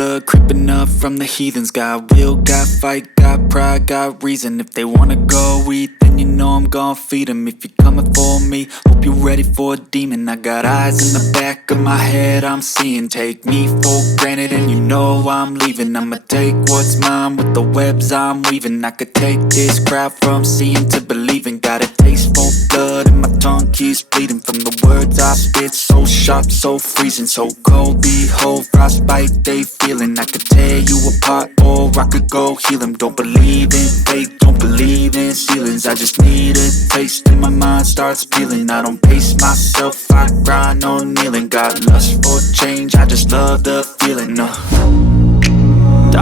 blood creeping up from the heathens. Got will, got fight, got pride, got reason. If they wanna go eat, then you know I'm gon' feed them. If you're coming for me, hope you're ready for a demon. I got eyes in the back of my head, I'm seeing. Take me for granted and you know I'm leaving. I'ma take what's mine with the webs I'm weaving. I could take this crowd from seeing to believing. Got a taste for blood and my tongue keeps bleeding from the words I spit. So sharp, so freezing, so cold. Behold, frostbite they feeling. I could tear you apart or I could go heal them. Don't believe in fate, don't believe in ceilings. I just need a taste and my mind starts peeling. I don't pace myself, I grind on kneeling. Got lust for change, I just love the feeling.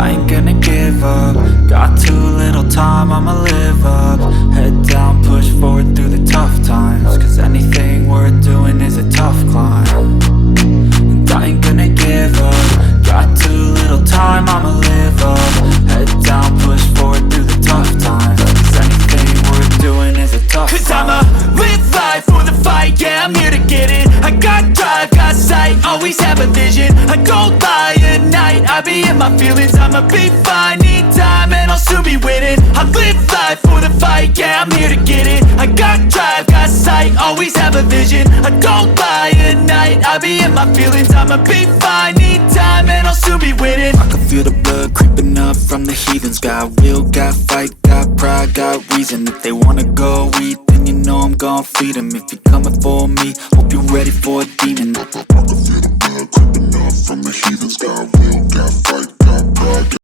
I ain't gonna give up. Got too little time, I'ma live up. Head down, push forward through the tough times. Cause anything worth doing is a tough climb. And I ain't gonna give up. Got too little time, I'ma live up. Head down, push forward through the tough times. Cause anything worth doing is a tough climb. Cause I'ma live life for the fight, yeah, I'm here to get it. I got drive, got sight, always have a vision. I don't lie at night, I be in my feelings. I'ma be fine, need time and I'll soon be winning. I live life for the fight, yeah, I'm here to get it. I got drive, got sight, always have a vision. I don't lie at night, I be in my feelings. I'ma be fine, need time and I'll soon be winning. I can feel the blood creeping up from the heathens. Got will, got fight, got pride, got reason. If they wanna go eat, then you know I'm gon' feed them. If you're coming for me, hope you're ready for a demon. I can feel the blood creeping up from the heathens. Got will, got fight,